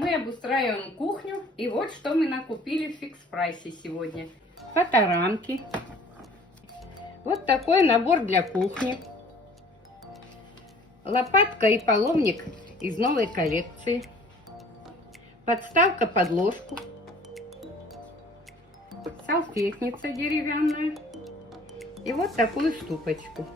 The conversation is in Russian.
Мы обустраиваем кухню, и вот что мы накупили в фикс-прайсе сегодня. Фоторамки. Вот такой набор для кухни. Лопатка и половник из новой коллекции. Подставка под ложку. Салфетница деревянная. И вот такую ступочку.